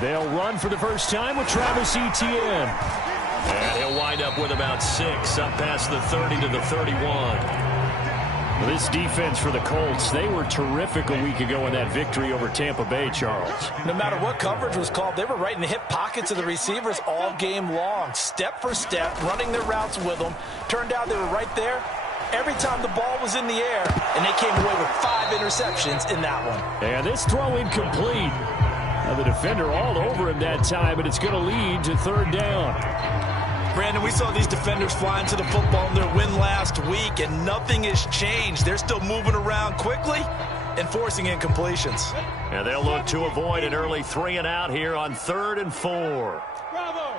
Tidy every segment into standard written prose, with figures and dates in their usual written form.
They'll run for the first time with Travis Etienne. And he'll wind up with about 6, up past the 30 to the 31. This defense for the Colts, they were terrific a week ago in that victory over Tampa Bay, Charles. No matter what coverage was called, they were right in the hip pockets of the receivers all game long, step for step, running their routes with them. Turned out they were right there every time the ball was in the air, and they came away with 5 interceptions in that one. And this throw incomplete. Now the defender all over him that time, and it's going to lead to 3rd down. Brandon, we saw these defenders flying to the football in their win last week, and nothing has changed. They're still moving around quickly and forcing incompletions. And they'll look to avoid an early 3 and out here on 3rd and 4. Bravo.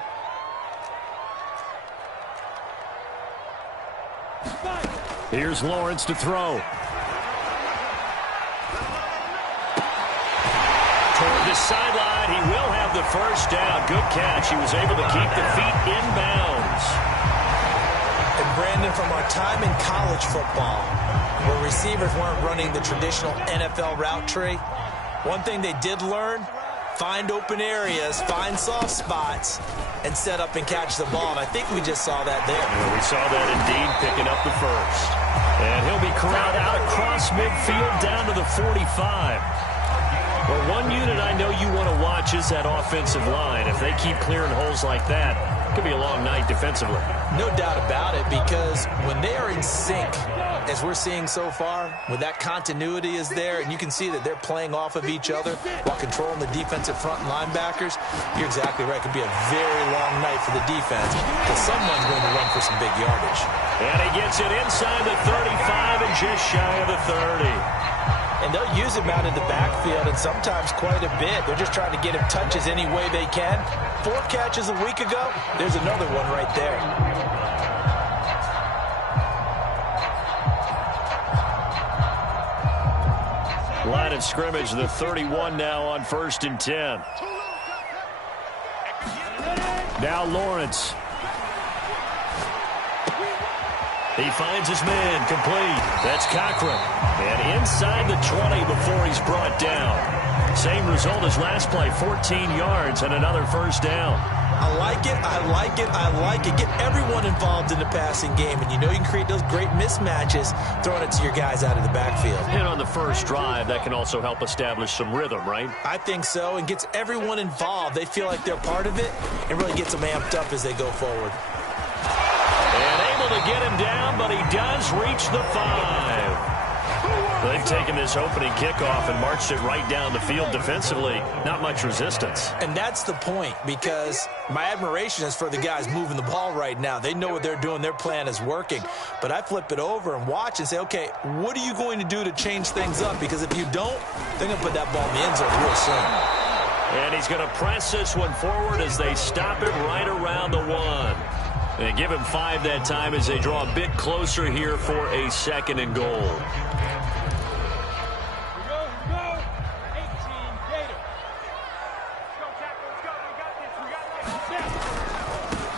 Here's Lawrence to throw. Toward the sideline, he will have the first down. Good catch. He was able to keep the feet inbounds. And Brandon, from our time in college football, where receivers weren't running the traditional NFL route tree, one thing they did learn, find open areas, find soft spots, and set up and catch the ball. And I think we just saw that there. Yeah, we saw that indeed, picking up the first. And he'll be corralled out across midfield down to the 45. Well, one unit I know you want to watch is that offensive line. If they keep clearing holes like that, it could be a long night defensively. No doubt about it, because when they are in sync, as we're seeing so far, when that continuity is there, and you can see that they're playing off of each other while controlling the defensive front linebackers, you're exactly right. It could be a very long night for the defense, because someone's going to run for some big yardage. And he gets it inside the 35 and just shy of the 30. And they'll use him out in the backfield, and sometimes quite a bit. They're just trying to get him touches any way they can. 4 catches a week ago. There's another one right there. Line of scrimmage, the 31 now on 1st and 10. Now Lawrence. He finds his man, complete. That's Cochran. And inside the 20 before he's brought down. Same result as last play, 14 yards and another first down. I like it, I like it, I like it. Get everyone involved in the passing game, and you know you can create those great mismatches throwing it to your guys out of the backfield. And on the first drive, that can also help establish some rhythm, right? I think so, and gets everyone involved. They feel like they're part of it, and really gets them amped up as they go forward. And able to get him down, but he does reach the 5. They've taken this opening kickoff and marched it right down the field defensively. Not much resistance. And that's the point, because my admiration is for the guys moving the ball right now. They know what they're doing. Their plan is working. But I flip it over and watch and say, okay, what are you going to do to change things up? Because if you don't, they're going to put that ball in the end zone real soon. And he's going to press this one forward as they stop it right around the 1. And give him 5 that time as they draw a bit closer here for a 2nd and goal.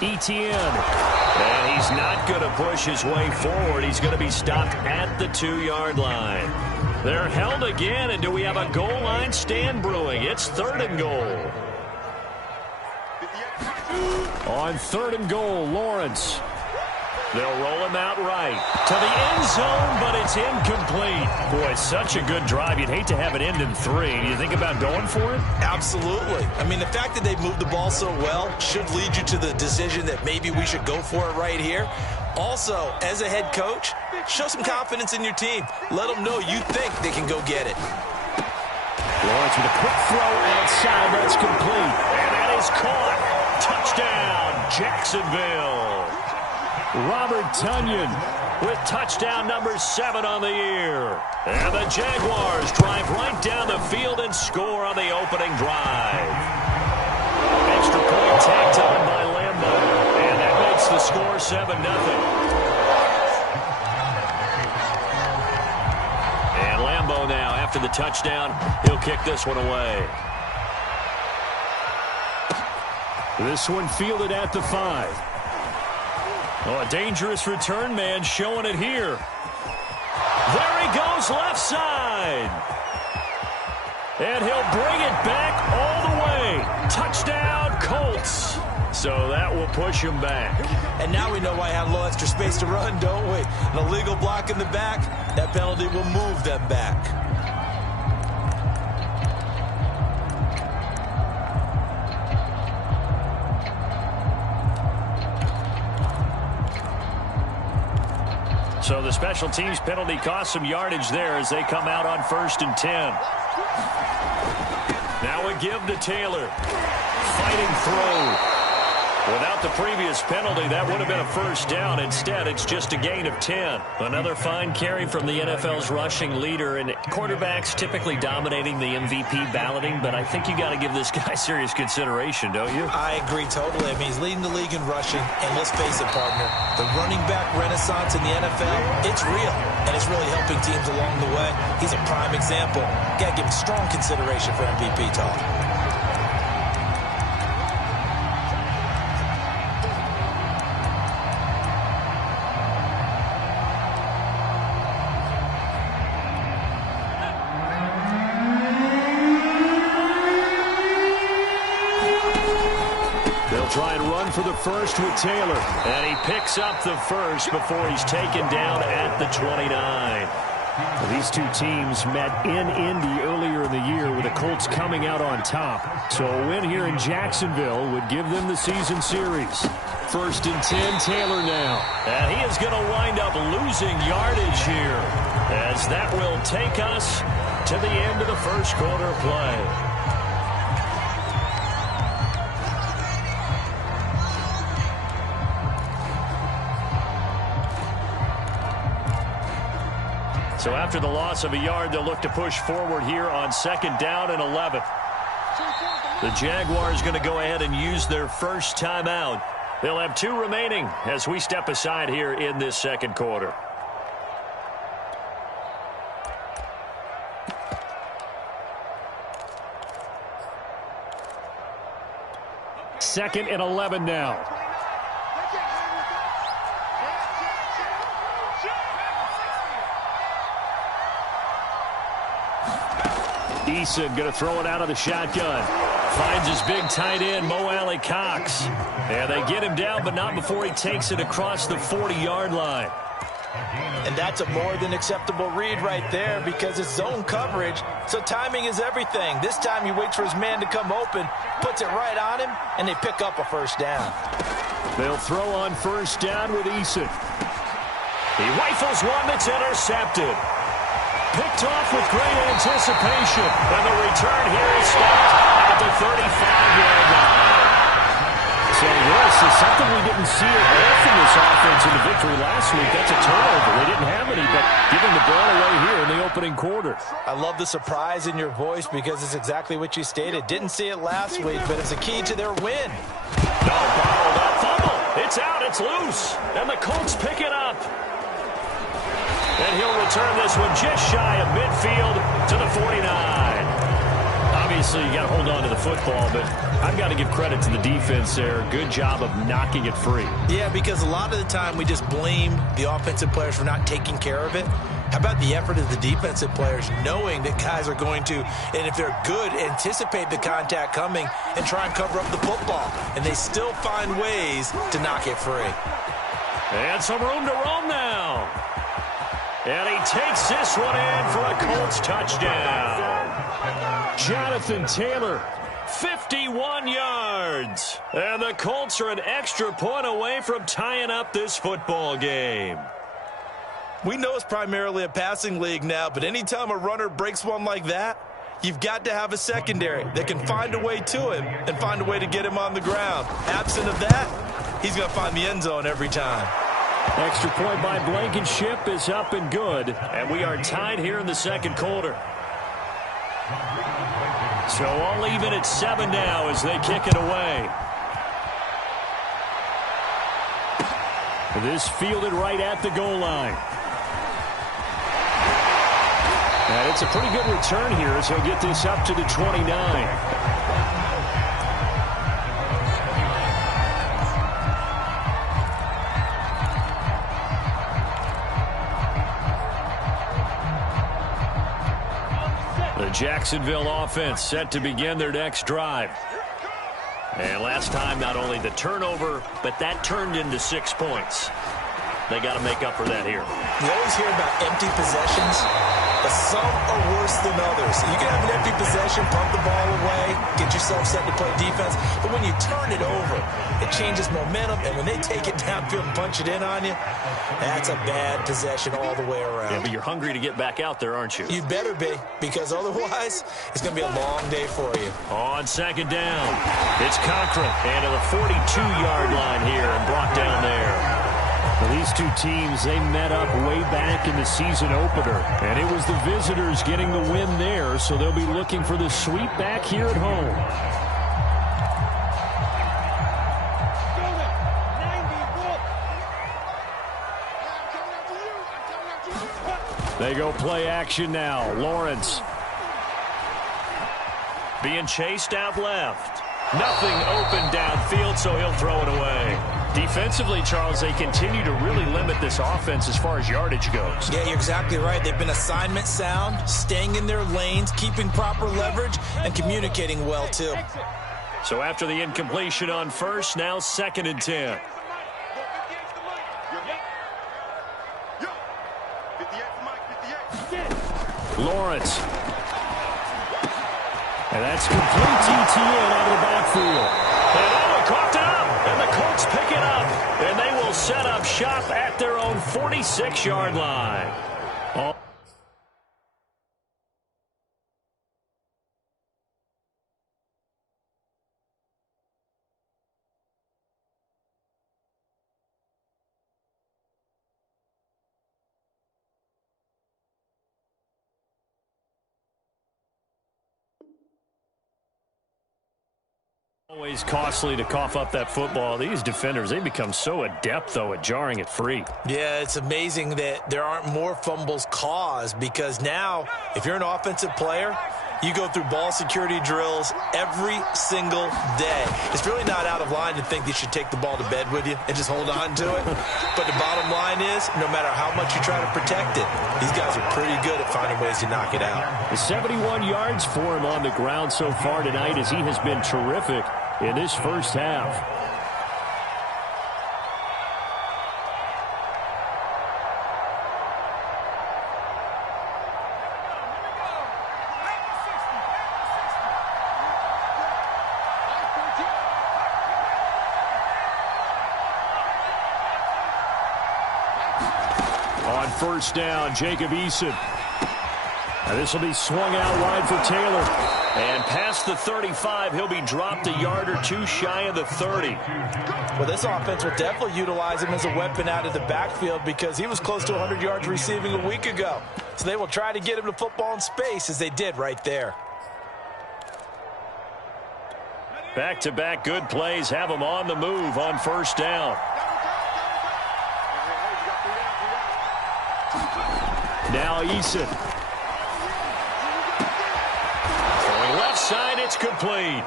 Etienne. And he's not going to push his way forward. He's going to be stopped at the 2-yard line. They're held again, and do we have a goal line stand brewing? It's 3rd and goal. On 3rd and goal, Lawrence. They'll roll him out right to the end zone, but it's incomplete. Boy, such a good drive. You'd hate to have it end in 3. Do you think about going for it? Absolutely. I mean, the fact that they've moved the ball so well should lead you to the decision that maybe we should go for it right here. Also, as a head coach, show some confidence in your team. Let them know you think they can go get it. Lawrence with a quick throw outside. That's complete. And that is caught. Touchdown, Jacksonville. Robert Tonyan with touchdown number 7 on the year. And the Jaguars drive right down the field and score on the opening drive. Extra point tacked on by Lambo. And that makes the score 7-0. And Lambo now, after the touchdown, he'll kick this one away. This one fielded at the 5. Oh, a dangerous return man showing it here. There he goes left side. And he'll bring it back all the way. Touchdown, Colts. So that will push him back. And now we know why he had a little extra space to run, don't we? An illegal block in the back, that penalty will move them back. So the special teams penalty cost some yardage there as they come out on 1st and 10. Now a give to Taylor. Fighting through. Without the previous penalty, that would have been a first down. Instead, it's just a gain of 10. Another fine carry from the NFL's rushing leader, and quarterbacks typically dominating the MVP balloting, but I think you got to give this guy serious consideration, don't you? I agree totally. I mean, he's leading the league in rushing, and let's face it, partner, the running back renaissance in the NFL, it's real, and it's really helping teams along the way. He's a prime example. Got to give him strong consideration for MVP talk. Try and run for the first with Taylor. And he picks up the first before he's taken down at the 29. Well, these two teams met in Indy earlier in the year with the Colts coming out on top. So a win here in Jacksonville would give them the season series. 1st and 10, Taylor now. And he is going to wind up losing yardage here, as that will take us to the end of the first quarter play. So after the loss of a yard, they'll look to push forward here on 2nd down and 11. The Jaguars going to go ahead and use their first timeout. They'll have 2 remaining as we step aside here in this second quarter. Second and 11 now. Eason going to throw it out of the shotgun. Finds his big tight end, Mo Alley-Cox. And they get him down, but not before he takes it across the 40-yard line. And that's a more than acceptable read right there because it's zone coverage, so timing is everything. This time he waits for his man to come open, puts it right on him, and they pick up a first down. They'll throw on 1st down with Eason. He rifles one that's intercepted. Picked off with great anticipation. And the return here is stopped at the 35-yard line. So this is something we didn't see at all from this offense in the victory last week. That's a turnover. They didn't have any, but giving the ball away here in the opening quarter. I love the surprise in your voice because it's exactly what you stated. Didn't see it last week, but it's a key to their win. No, bottled up fumble. It's out. It's loose. And the Colts pick it up. And he'll return this one just shy of midfield to the 49. Obviously, you got to hold on to the football, but I've got to give credit to the defense there. Good job of knocking it free. Yeah, because a lot of the time we just blame the offensive players for not taking care of it. How about the effort of the defensive players knowing that guys are going to, and if they're good, anticipate the contact coming and try and cover up the football. And they still find ways to knock it free. And some room to roam now. And he takes this one in for a Colts touchdown. Jonathan Taylor, 51 yards. And the Colts are an extra point away from tying up this football game. We know it's primarily a passing league now, but anytime a runner breaks one like that, you've got to have a secondary that can find a way to him and find a way to get him on the ground. Absent of that, he's going to find the end zone every time. Extra point by Blankenship is up and good. And we are tied here in the second quarter. So all even at 7 now as they kick it away. This fielded right at the goal line. And it's a pretty good return here as he'll get this up to the 29. The Jacksonville offense set to begin their next drive. And last time, not only the turnover, but that turned into 6 points. They got to make up for that here. You always hear about empty possessions, but some are worse than others. You can have an empty possession, pump the ball away, get yourself set to play defense, but when you turn it over, it changes momentum, and when they take it downfield and punch it in on you, that's a bad possession all the way around. Yeah, but you're hungry to get back out there, aren't you? You better be, because otherwise, it's going to be a long day for you. On second down, it's Cochran, and to the 42-yard line here and brought down there. Well, these two teams, they met up way back in the season opener, and it was the visitors getting the win there, so they'll be looking for the sweep back here at home. They go play action now. Lawrence. Being chased out left. Nothing open downfield, so he'll throw it away. Defensively, Charles, they continue to really limit this offense as far as yardage goes. Yeah, you're exactly right. They've been assignment sound, staying in their lanes, keeping proper leverage, and communicating well, too. So after the incompletion on first, now 2nd and 10. Lawrence. And that's complete TTN out of the backfield. And Owen coughed it up, and the Colts pick it up, and they will set up shop at their own 46-yard line. Always costly to cough up that football. These defenders, they become so adept, though, at jarring it free. Yeah, it's amazing that there aren't more fumbles caused, because now, if you're an offensive player, you go through ball security drills every single day. It's really not out of line to think you should take the ball to bed with you and just hold on to it. But the bottom line is, no matter how much you try to protect it, these guys are pretty good at finding ways to knock it out. The 71 yards for him on the ground so far tonight, as he has been terrific in this first half. On first down, Jacob Eason. And this will be swung out wide for Taylor. And past the 35, he'll be dropped a yard or two shy of the 30. Well, this offense will definitely utilize him as a weapon out of the backfield, because he was close to 100 yards receiving a week ago. So they will try to get him the football in space, as they did right there. Back-to-back good plays have him on the move on first down. Now Eason. Throwing left side, it's complete.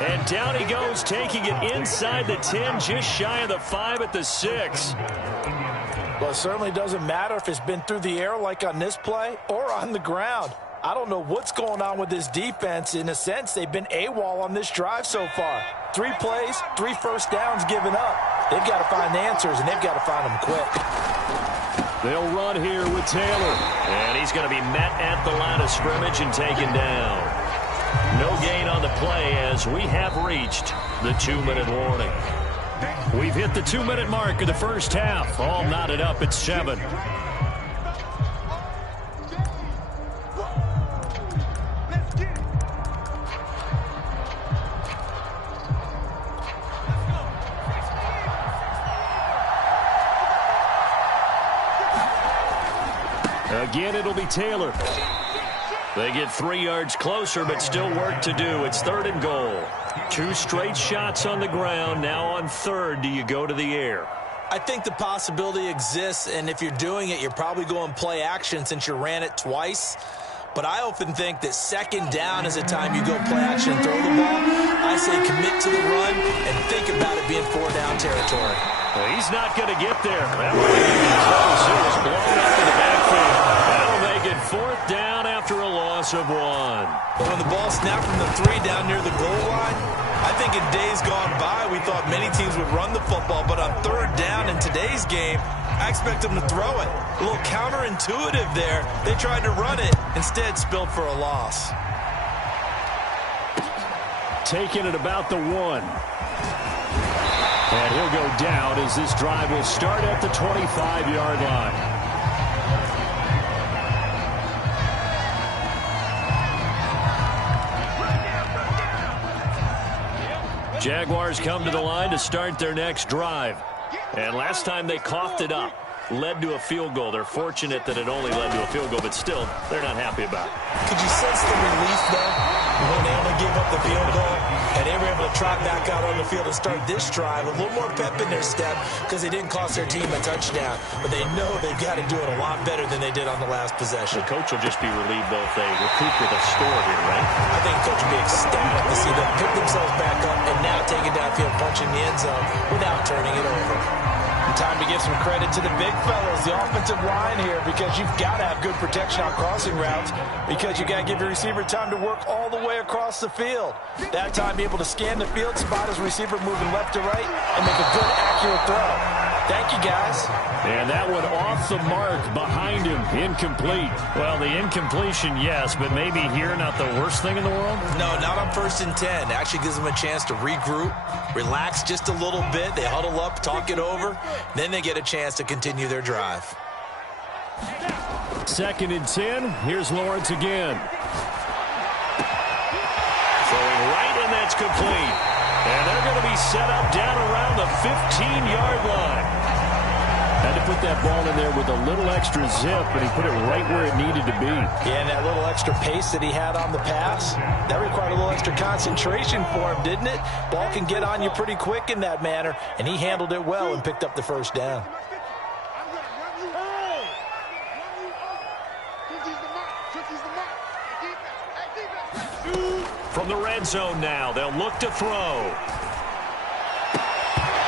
And down he goes, taking it inside the 10, just shy of the 5 at the 6. Well, it certainly doesn't matter if it's been through the air like on this play or on the ground. I don't know what's going on with this defense. In a sense, they've been AWOL on this drive so far. 3 plays, 3 first downs given up. They've got to find answers, and they've got to find them quick. They'll run here with Taylor. And he's going to be met at the line of scrimmage and taken down. No gain on the play as we have reached the 2-minute warning. We've hit the 2-minute mark of the first half. All knotted up at 7. Again, it'll be Taylor. They get 3 yards closer, but still work to do. It's 3rd and goal. 2 straight shots on the ground. Now on 3rd, do you go to the air? I think the possibility exists, and if you're doing it, you're probably going play action since you ran it twice. But I often think that 2nd down is a time you go play action and throw the ball. I say commit to the run and think about it being 4-down territory. Well, he's not going to get there. That wasn't even close. It was blown up in the backfield. That'll make it fourth down after a loss of 1. But when the ball snapped from the 3 down near the goal line, I think in days gone by, we thought many teams would run the football, but on 3rd down in today's game, I expect them to throw it. A little counterintuitive there. They tried to run it, instead spilled for a loss. Taking it about the 1. And he'll go down as this drive will start at the 25-yard line. Jaguars come to the line to start their next drive. And last time they coughed it up, led to a field goal. They're fortunate that it only led to a field goal, but still, they're not happy about it. Could you sense the relief, though, when they only gave up the field goal, and they were able to trot back out on the field and start this drive, a little more pep in their step, because they didn't cost their team a touchdown, but they know they've got to do it a lot better than they did on the last possession. The coach will just be relieved, though, if they recoup with a score here, right? I think the coach will be ecstatic to see them pick themselves back up and now take it downfield, punching the end zone without turning it over. Time to give some credit to the big fellas, the offensive line here, because you've got to have good protection on crossing routes, because you got to give your receiver time to work all the way across the field. That time, be able to scan the field, spot his receiver moving left to right, and make a good, accurate throw. Thank you, guys. And that one off the mark behind him, incomplete. Well, the incompletion, yes, but maybe here not the worst thing in the world? No, not on 1st and 10. Actually gives them a chance to regroup, relax just a little bit. They huddle up, talk it over. Then they get a chance to continue their drive. 2nd and 10. Here's Lawrence again. Throwing right, and that's complete. And they're going to be set up down around the 15-yard line. Had to put that ball in there with a little extra zip, but he put it right where it needed to be. Yeah, and that little extra pace that he had on the pass, that required a little extra concentration for him, didn't it? Ball can get on you pretty quick in that manner, and he handled it well and picked up the 1st down. From the red zone now, they'll look to throw.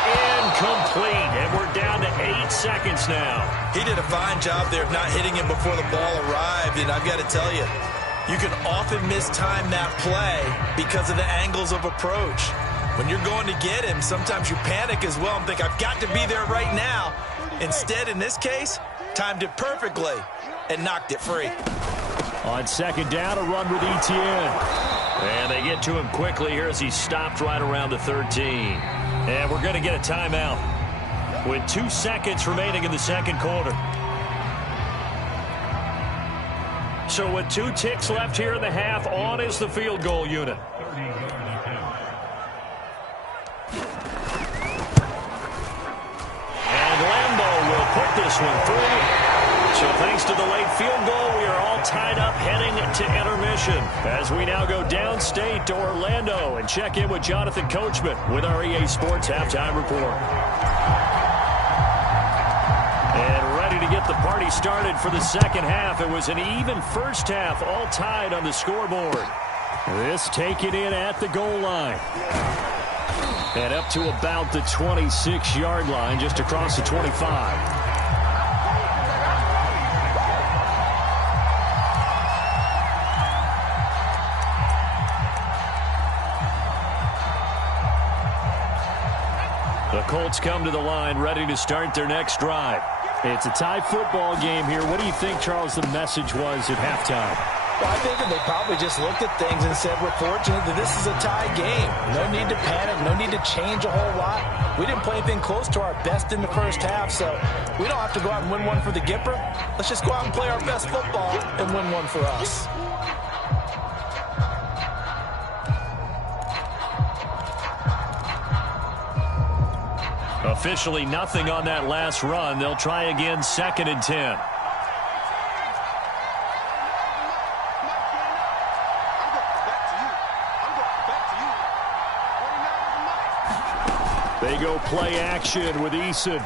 Incomplete, and we're down to 8 seconds now. He did a fine job there of not hitting him before the ball arrived, and I've got to tell you, you can often mistime that play because of the angles of approach. When you're going to get him, sometimes you panic as well and think, I've got to be there right now. Instead, in this case, timed it perfectly and knocked it free. On 2nd down, a run with Etienne. And they get to him quickly here as he stopped right around the 13. And we're going to get a timeout with 2 seconds remaining in the 2nd quarter. So with 2 ticks left here in the half, on is the field goal unit. And Lambeau will put this one through. So thanks to the late field goal, we are all tied up heading to intermission as we now go downstate to Orlando and check in with Jonathan Coachman with our EA Sports Halftime Report. And ready to get the party started for the 2nd half. It was an even 1st half, all tied on the scoreboard. This taken in at the goal line. And up to about the 26-yard line, just across the 25. The Colts come to the line ready to start their next drive. It's a tie football game here. What do you think, Charles, the message was at halftime? Well, I think that they probably just looked at things and said, we're fortunate that this is a tie game. No need to panic. No need to change a whole lot. We didn't play anything close to our best in the 1st half, so we don't have to go out and win one for the Gipper. Let's just go out and play our best football and win one for us. Officially nothing on that last run. They'll try again, 2nd and 10. They go play action with Eason.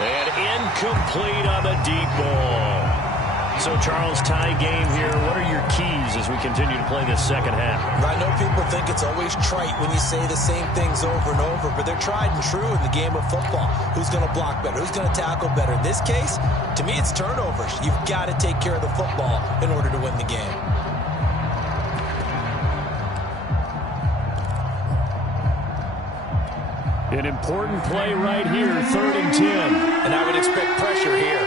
And incomplete on the deep ball. So, Charles, tie game here. What are your keys as we continue to play this second half? I know people think it's always trite when you say the same things over and over, but they're tried and true in the game of football. Who's going to block better? Who's going to tackle better? In this case, to me, it's turnovers. You've got to take care of the football in order to win the game. An important play right here, 3rd and 10. And I would expect pressure here.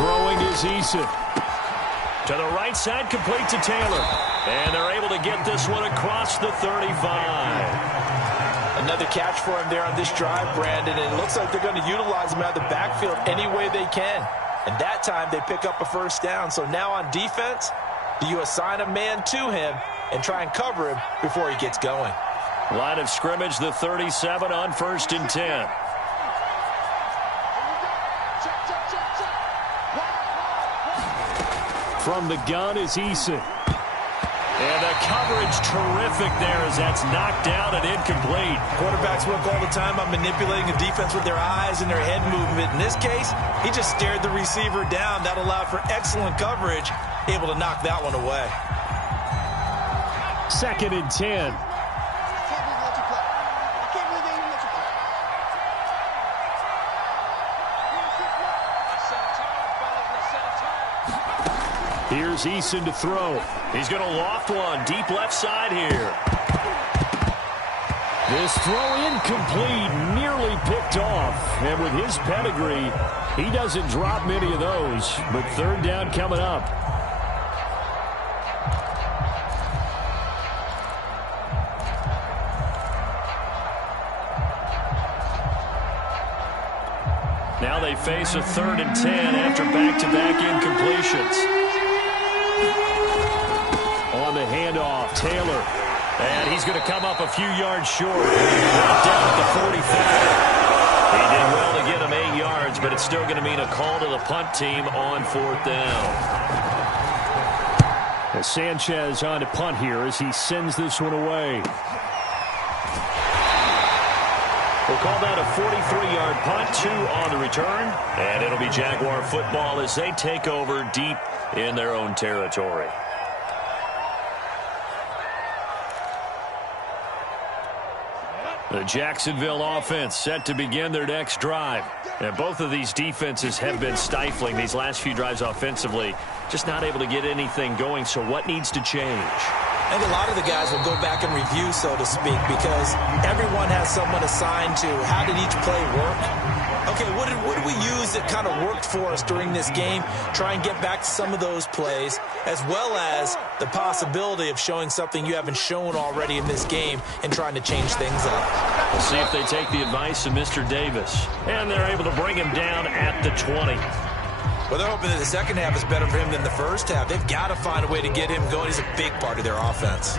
Throwing is Eason. To the right side, complete to Taylor. And they're able to get this one across the 35. Another catch for him there on this drive, Brandon. And it looks like they're going to utilize him out of the backfield any way they can. And that time they pick up a first down. So now on defense, do you assign a man to him and try and cover him before he gets going? Line of scrimmage, the 37 on 1st and 10. From the gun is Eason. And the coverage terrific there as that's knocked down and incomplete. Quarterbacks work all the time on manipulating a defense with their eyes and their head movement. In this case, he just stared the receiver down. That allowed for excellent coverage, able to knock that one away. 2nd and 10. Here's Eason to throw. He's going to loft one deep left side here. This throw incomplete, nearly picked off. And with his pedigree, he doesn't drop many of those. But 3rd down coming up. Now they face a 3rd and 10 after back-to-back incompletions. On the handoff, Taylor. And he's going to come up a few yards short. Brought down at the 45. He did well to get him 8 yards, but it's still going to mean a call to the punt team on 4th down. As Sanchez on to punt here as he sends this one away. We'll call that a 43-yard punt, 2 on the return. And it'll be Jaguar football as they take over deep in their own territory. The Jacksonville offense set to begin their next drive. And both of these defenses have been stifling these last few drives offensively. Just not able to get anything going, so what needs to change? I think a lot of the guys will go back and review, so to speak, because everyone has someone assigned to how did each play work. Okay, what did we use that kind of worked for us during this game? Try and get back to some of those plays, as well as the possibility of showing something you haven't shown already in this game and trying to change things up. We'll see if they take the advice of Mr. Davis. And they're able to bring him down at the 20. Well, they're hoping that the second half is better for him than the first half. They've got to find a way to get him going. He's a big part of their offense.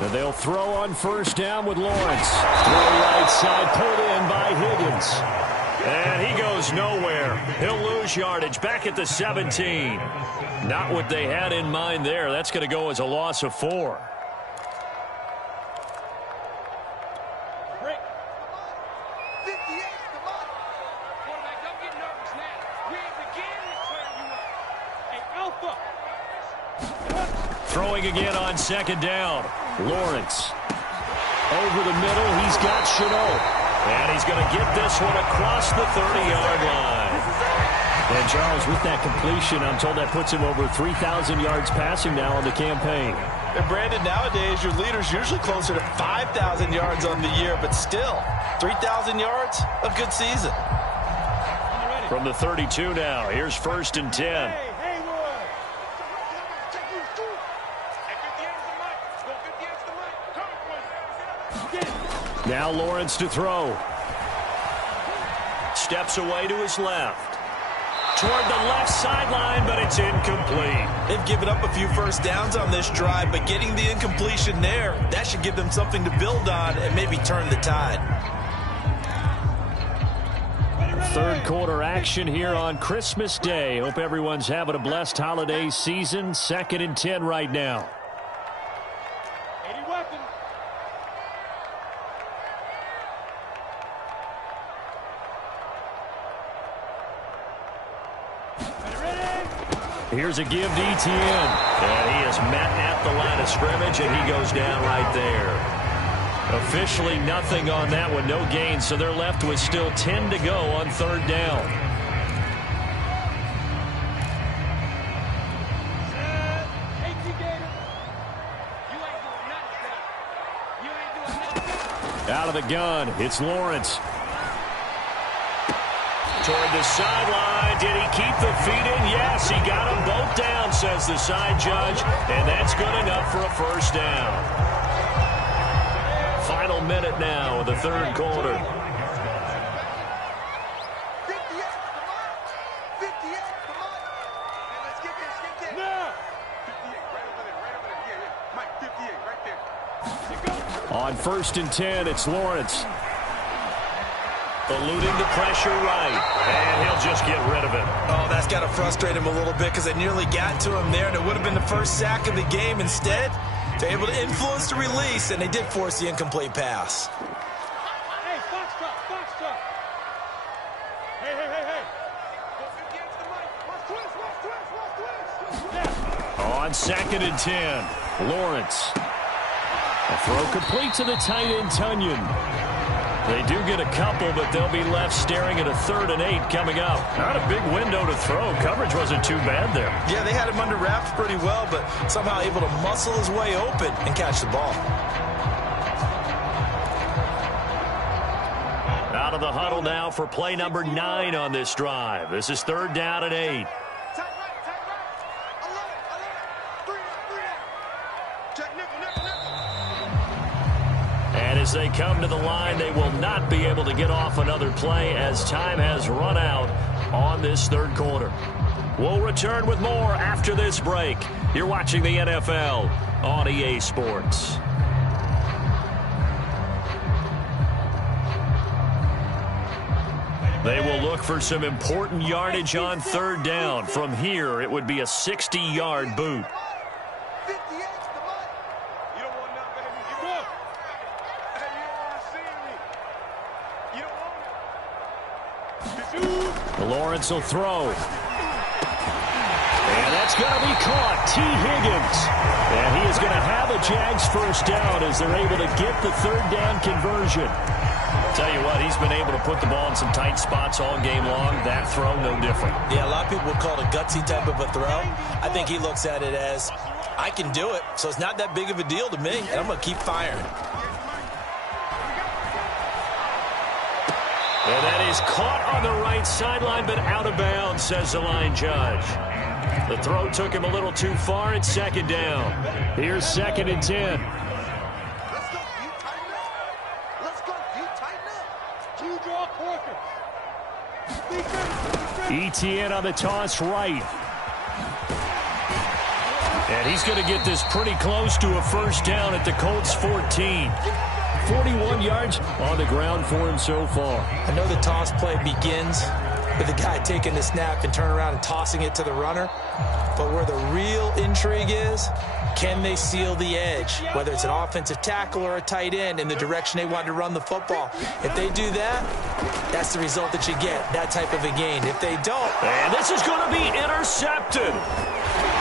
And they'll throw on 1st down with Lawrence. Throw right side, pulled in by Higgins. And he goes nowhere. He'll lose yardage back at the 17. Not what they had in mind there. That's going to go as a loss of 4. Throwing again on 2nd down. Lawrence. Over the middle, he's got Chenault. And he's going to get this one across the 30-yard line. And, Charles, with that completion, I'm told that puts him over 3,000 yards passing now on the campaign. And, Brandon, nowadays your leader's usually closer to 5,000 yards on the year, but still, 3,000 yards, a good season. From the 32 now, here's 1st and 10. Now Lawrence to throw. Steps away to his left. Toward the left sideline, but it's incomplete. They've given up a few first downs on this drive, but getting the incompletion there, that should give them something to build on and maybe turn the tide. 3rd quarter action here on Christmas Day. Hope everyone's having a blessed holiday season. 2nd and 10 right now. Here's a give to Etienne. And he is met at the line of scrimmage, and he goes down right there. Officially nothing on that one, no gain, so they're left with still 10 to go on third down. Out of the gun, it's Lawrence. Toward the sideline. Did he keep the feet in? Yes, he got them both down, says the side judge. And that's good enough for a first down. Final minute now of the third quarter. On 1st and 10, it's Lawrence. Eluding the pressure right. And he'll just get rid of it. Oh, that's got to frustrate him a little bit because they nearly got to him there, and it would have been the first sack of the game. Instead, they're able to influence the release, and they did force the incomplete pass. Hey, box stop. Hey. On 2nd and 10, Lawrence. A throw complete to the tight end, Tunyon. They do get a couple, but they'll be left staring at a 3rd and 8 coming up. Not a big window to throw. Coverage wasn't too bad there. Yeah, they had him under wraps pretty well, but somehow able to muscle his way open and catch the ball. Out of the huddle now for play number 9 on this drive. This is 3rd down and 8. And as they come to the line, they will not be able to get off another play as time has run out on this third quarter. We'll return with more after this break. You're watching the NFL on EA Sports. They will look for some important yardage on 3rd down. From here, it would be a 60-yard boot. Lawrence will throw. And that's going to be caught. T. Higgins. And he is going to have a Jags first down as they're able to get the 3rd down conversion. Tell you what, he's been able to put the ball in some tight spots all game long. That throw, no different. Yeah, a lot of people would call it a gutsy type of a throw. I think he looks at it as, I can do it, so it's not that big of a deal to me, and I'm going to keep firing. And that is caught on the right sideline, but out of bounds, says the line judge. The throw took him a little too far. It's 2nd down. Here's 2nd and 10. Etienne on the toss right. And he's going to get this pretty close to a first down at the Colts 14. 41 yards on the ground for him so far. I know the toss play begins with the guy taking the snap and turning around and tossing it to the runner. But where the real intrigue is, can they seal the edge, whether it's an offensive tackle or a tight end, in the direction they want to run the football? If they do that, that's the result that you get, that type of a gain. If they don't... And this is going to be intercepted.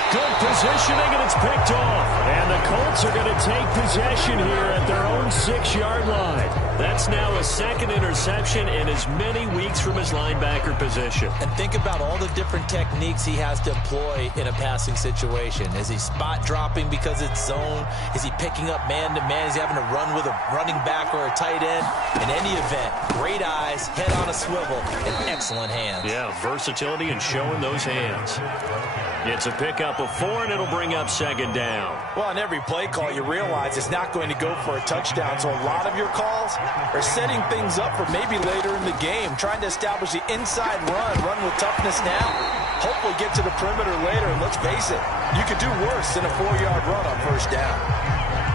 Good positioning, and it's picked off. And the Colts are going to take possession here at their own 6-yard line. That's now a 2nd interception in as many weeks from his linebacker position. And think about all the different techniques he has to employ in a passing situation. Is he spot dropping because it's zone? Is he picking up man-to-man? Is he having to run with a running back or a tight end? In any event, great eyes, head on a swivel, and excellent hands. Yeah, versatility and showing those hands. It's a pickup of 4, and it'll bring up 2nd down. Well, on every play call, you realize it's not going to go for a touchdown. So a lot of your calls are setting things up for maybe later in the game, trying to establish the inside run with toughness now. Hopefully get to the perimeter later, and let's face it, you could do worse than a 4-yard run on first down.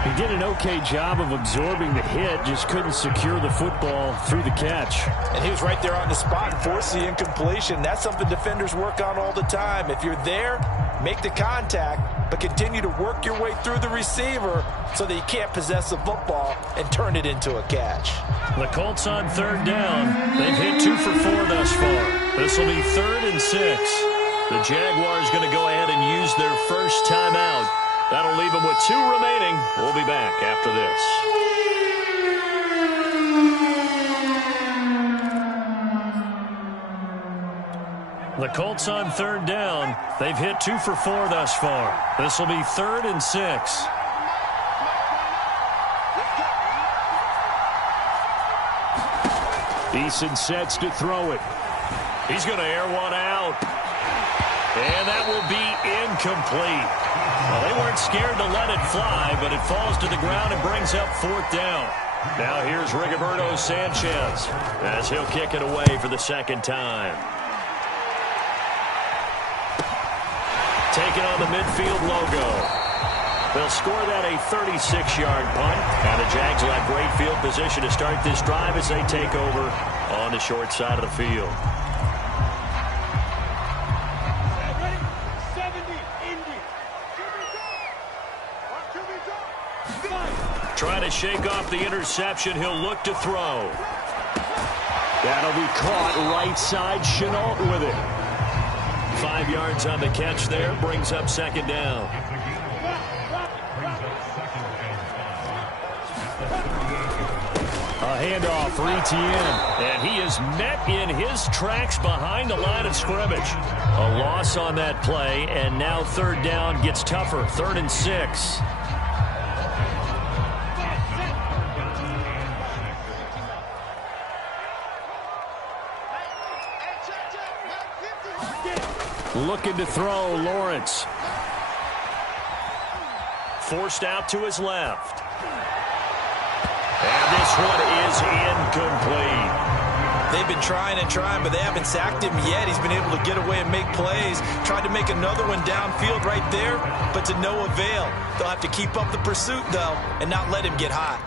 He did an okay job of absorbing the hit, just couldn't secure the football through the catch. And he was right there on the spot and forced the incompletion. That's something defenders work on all the time. If you're there, make the contact, but continue to work your way through the receiver so that you can't possess the football and turn it into a catch. The Colts on 3rd down. They've hit 2 for 4 thus far. This will be 3rd and 6. The Jaguars going to go ahead and use their first timeout. That'll leave them with 2 remaining. We'll be back after this. The Colts on 3rd down. They've hit 2 for 4 thus far. This will be 3rd and 6. Eason sets to throw it. He's going to air one out. And that will be incomplete. Well, they weren't scared to let it fly, but it falls to the ground and brings up 4th down. Now here's Rigoberto Sanchez as he'll kick it away for the 2nd time. Taking on the midfield logo. They'll score that a 36-yard punt. And the Jags will have great field position to start this drive as they take over on the short side of the field. Trying to shake off the interception. He'll look to throw. That'll be caught right side. Chenault with it. 5 yards on the catch there. Brings up 2nd down. A handoff for Etienne. And he is met in his tracks behind the line of scrimmage. A loss on that play. And now 3rd down gets tougher. 3rd and 6. Looking to throw, Lawrence. Forced out to his left. And this one is incomplete. They've been trying and trying, but they haven't sacked him yet. He's been able to get away and make plays. Tried to make another one downfield right there, but to no avail. They'll have to keep up the pursuit, though, and not let him get hot.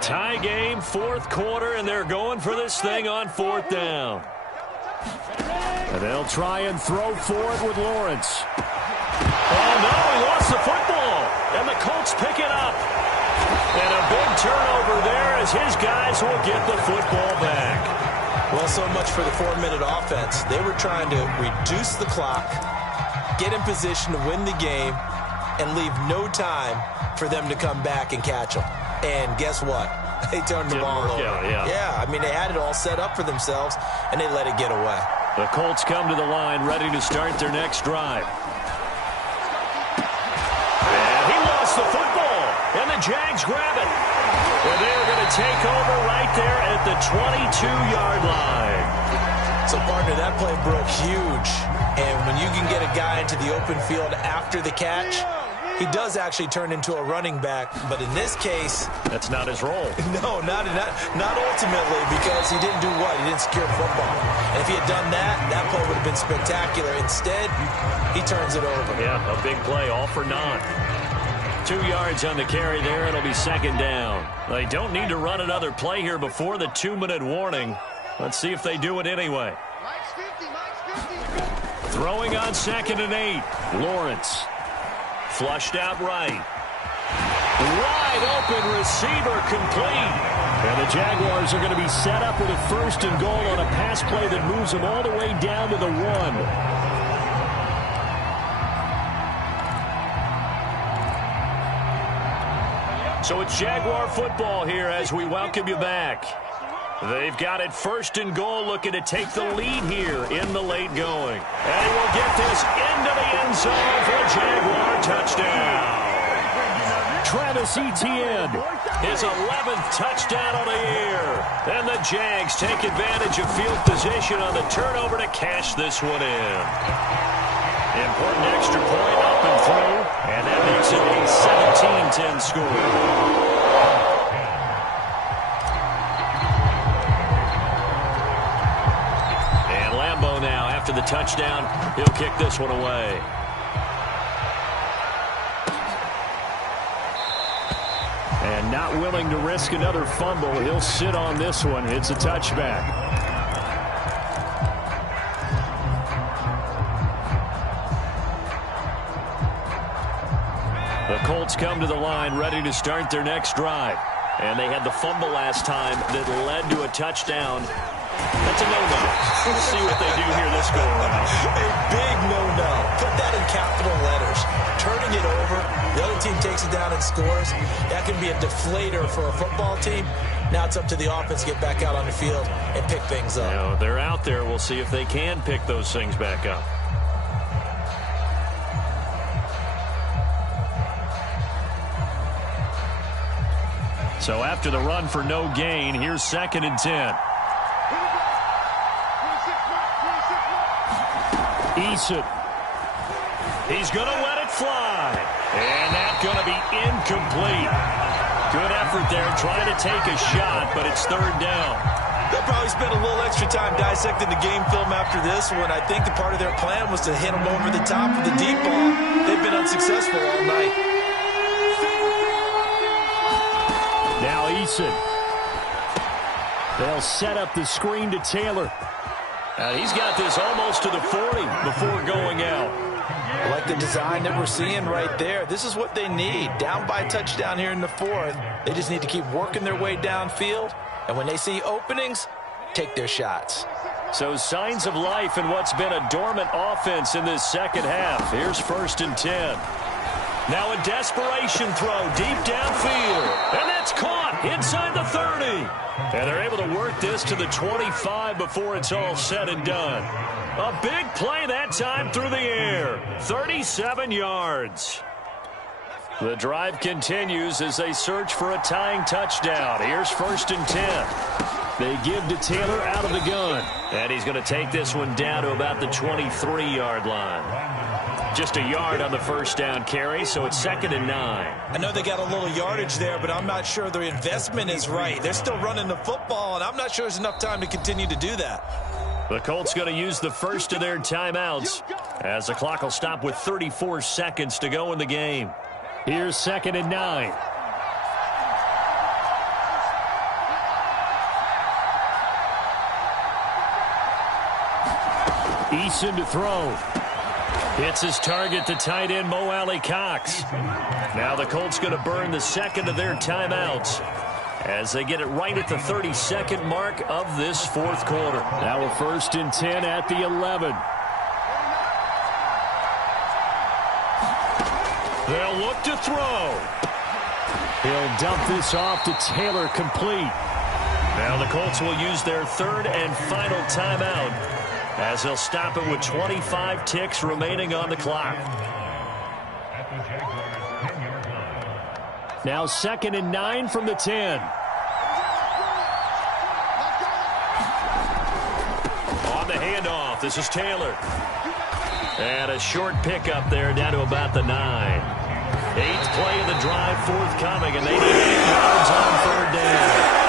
Tie game, 4th quarter, and they're going for this thing on 4th down. And they'll try and throw for it with Lawrence. Oh, no, he lost the football. And the Colts pick it up. And a big turnover there as his guys will get the football back. Well, so much for the 4-minute offense. They were trying to reduce the clock, get in position to win the game, and leave no time for them to come back and catch them. And guess what? They turned the ball over. Yeah, I mean, they had it all set up for themselves, and they let it get away. The Colts come to the line ready to start their next drive. And he lost the football, and the Jags grab it. And they're going to take over right there at the 22-yard line. So, partner, that play broke huge. And when you can get a guy into the open field after the catch, he does actually turn into a running back, but in this case, that's not his role. No, not ultimately, because he didn't do what? He didn't secure the football. And if he had done that, that play would have been spectacular. Instead, he turns it over. Yeah, a big play, all for naught. 2 yards on the carry there. It'll be 2nd down. They don't need to run another play here before the 2-minute warning. Let's see if they do it anyway. Throwing on 2nd and 8. Lawrence. Flushed out right. Wide open receiver complete. And the Jaguars are going to be set up with a 1st and goal on a pass play that moves them all the way down to the 1. So it's Jaguar football here as we welcome you back. They've got it 1st and goal, looking to take the lead here in the late going. And he will get this into the end zone for a Jaguar touchdown. Travis Etienne, his 11th touchdown of the year. And the Jags take advantage of field position on the turnover to cash this one in. Important extra point up and through, and that makes it a 17-10 score. Now, after the touchdown, he'll kick this one away. And not willing to risk another fumble, he'll sit on this one. It's a touchback. The Colts come to the line ready to start their next drive. And they had the fumble last time that led to a touchdown. That's a no-no. We'll see what they do here this go around. A big no-no. Put that in capital letters. Turning it over, the other team takes it down and scores. That can be a deflator for a football team. Now it's up to the offense to get back out on the field and pick things up. You know, they're out there. We'll see if they can pick those things back up. So after the run for no gain, here's 2nd and 10. Eason. He's going to let it fly. And that's going to be incomplete. Good effort there trying to take a shot, but it's 3rd down. They'll probably spend a little extra time dissecting the game film after this one. I think the part of their plan was to hit them over the top of the deep ball. They've been unsuccessful all night. Now Eason. They'll set up the screen to Taylor. He's got this almost to the 40 before going out. I like the design that we're seeing right there. This is what they need. Down by a touchdown here in the 4th. They just need to keep working their way downfield. And when they see openings, take their shots. So signs of life in what's been a dormant offense in this second half. Here's 1st and 10. Now a desperation throw deep downfield. And that's caught inside the 30. And they're able to work this to the 25 before it's all said and done. A big play that time through the air. 37 yards. The drive continues as they search for a tying touchdown. Here's 1st and 10. They give to Taylor out of the gun. And he's going to take this one down to about the 23-yard line. Just a yard on the 1st down carry, so it's 2nd and 9. I know they got a little yardage there, but I'm not sure their investment is right. They're still running the football, and I'm not sure there's enough time to continue to do that. The Colts going to use the first of their timeouts as the clock will stop with 34 seconds to go in the game. Here's 2nd and 9. Eason to throw. Hits his target, the tight end, Mo Alley-Cox. Now the Colts going to burn the 2nd of their timeouts as they get it right at the 32nd mark of this 4th quarter. Now a 1st and 10 at the 11. They'll look to throw. He'll dump this off to Taylor, complete. Now the Colts will use their 3rd and final timeout as they'll stop it with 25 ticks remaining on the clock. Now 2nd and 9 from the 10. On the handoff, this is Taylor. And a short pickup there down to about the 9. 8th play of the drive forthcoming, and they need 8 yards on 3rd down.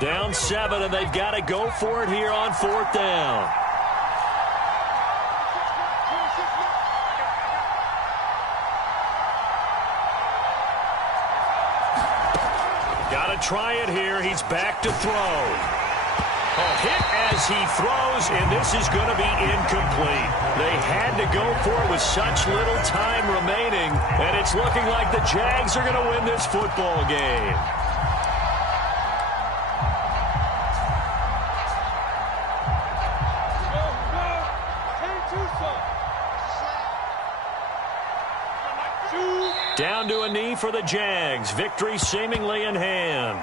Down 7, and they've got to go for it here on 4th down. Got to try it here. He's back to throw. A hit as he throws, and this is going to be incomplete. They had to go for it with such little time remaining, and it's looking like the Jags are going to win this football game. Down to a knee for the Jags. Victory seemingly in hand.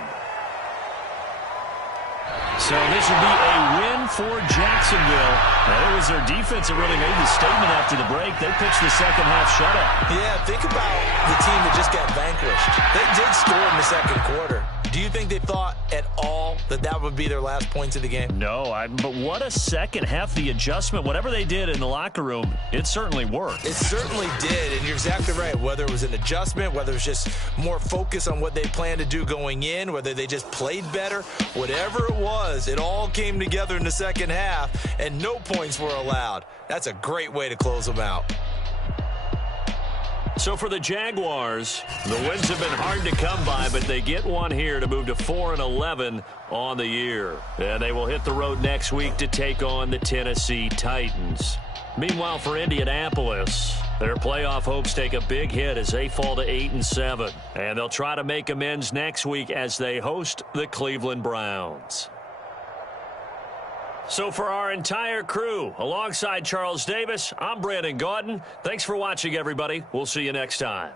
So this would be a win for Jacksonville. Now, it was their defense that really made the statement after the break. They pitched the second half shutout. Yeah, think about the team that just got vanquished. They did score in the 2nd quarter. Do you think they thought at all that that would be their last points of the game? No, but what a second half. The adjustment, whatever they did in the locker room, it certainly worked. It certainly did, and you're exactly right. Whether it was an adjustment, whether it was just more focus on what they planned to do going in, whether they just played better, whatever it was, it all came together in the second half, and no points were allowed. That's a great way to close them out. So for the Jaguars, the wins have been hard to come by, but they get one here to move to 4-11 on the year. And they will hit the road next week to take on the Tennessee Titans. Meanwhile, for Indianapolis, their playoff hopes take a big hit as they fall to 8-7. And they'll try to make amends next week as they host the Cleveland Browns. So for our entire crew, alongside Charles Davis, I'm Brandon Gaudin. Thanks for watching, everybody. We'll see you next time.